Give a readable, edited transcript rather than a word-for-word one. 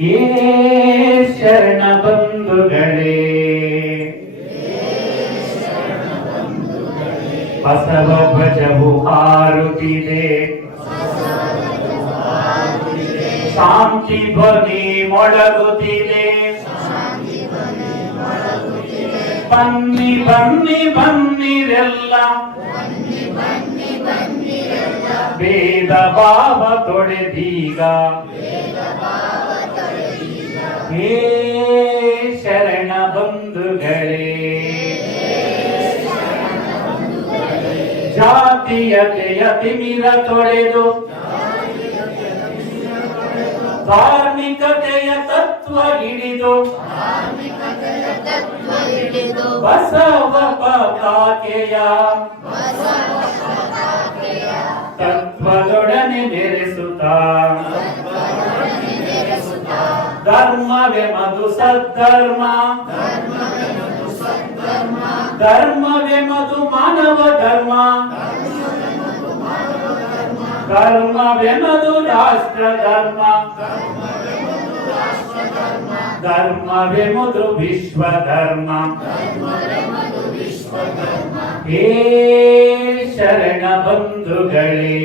ಹೇ ಶರಣ ಬಂಧುಗಳೇ, ಬಸವ ಧ್ವಜವು ಹಾರುತ್ತಿದೆ, ಶಾಂತಿ ಧ್ವನಿ ಮೊಳಗುತ್ತಿದೆ. ಬನ್ನಿ ಬನ್ನಿ ಬನ್ನಿರೆಲ್ಲ, ಭೇದ ಭಾವ ತೊಳೆದೀಗ. ಹೇ ಶರಣ ಬಂಧುಗಳೇ, ಜಾತೀಯತೆಯ ತಿಮಿರ ತೊಳೆದು ಧಾರ್ಮಿಕತೆಯ ತತ್ವ ಹಿಡಿದು ಬಸವ ಪತಾಕೆಯ ತತ್ವದೊಡನೆ ಬೆರೆಸುತ್ತಾ ಧರ್ಮವೇ ಮಧು ಸದ್ಧರ್ಮ, ಧರ್ಮವೇ ಮಧು ಮಾನವ ಧರ್ಮ, ಧರ್ಮವೇ ಮಧು ರಾಷ್ಟ್ರ ಧರ್ಮ, ಧರ್ಮವೇ ಮಧು ವಿಶ್ವ ಧರ್ಮ. ಹೇ ಶರಣ ಬಂಧುಗಳೇ,